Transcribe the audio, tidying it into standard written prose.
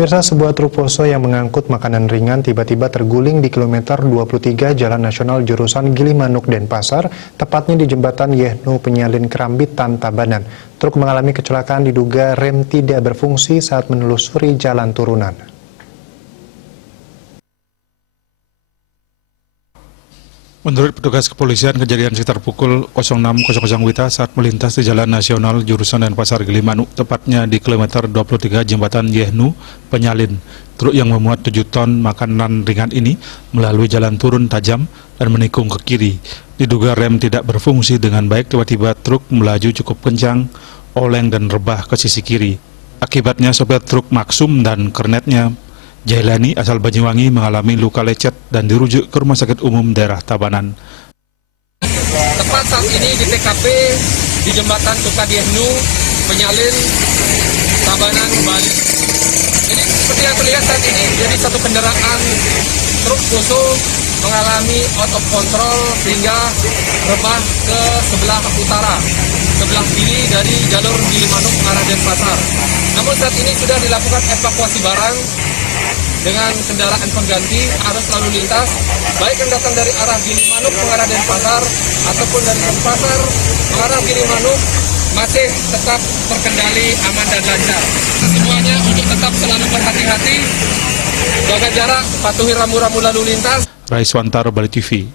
Pemirsa, sebuah truk poso yang mengangkut makanan ringan tiba-tiba terguling di kilometer 23 Jalan Nasional jurusan Gilimanuk, Denpasar, tepatnya di jembatan Yehnu Penyalin Kerambitan, Tabanan. Truk mengalami kecelakaan diduga rem tidak berfungsi saat menelusuri jalan turunan. Menurut petugas kepolisian, kejadian sekitar pukul 06.00 WITA saat melintas di Jalan Nasional jurusan Denpasar Gilimanuk, tepatnya di kilometer 23 Jembatan Yehnu Penyalin. Truk yang memuat 7 ton makanan ringan ini melalui jalan turun tajam dan menikung ke kiri. Diduga rem tidak berfungsi dengan baik, tiba-tiba truk melaju cukup kencang, oleng dan rebah ke sisi kiri. Akibatnya sopir truk Maksum dan kernetnya Jailani asal Banyuwangi mengalami luka lecet dan dirujuk ke Rumah Sakit Umum Daerah Tabanan. Tepat saat ini di TKP di Jembatan Yehnu Penyalin, Tabanan, Bali. Ini seperti yang terlihat saat ini, jadi satu kendaraan truk poso mengalami out of control sehingga rebah ke sebelah utara, sebelah kiri dari jalur Gilimanuk mengarah Denpasar. Namun saat ini sudah dilakukan evakuasi barang dengan kendaraan pengganti arus lalu lintas, baik yang datang dari arah Gilimanuk mengarah Denpasar ataupun dari Denpasar mengarah Gilimanuk masih tetap terkendali, aman dan lancar. Semuanya untuk tetap selalu berhati-hati, jaga jarak, patuhi rambu-rambu lalu lintas. Raiswantaro, Bali TV.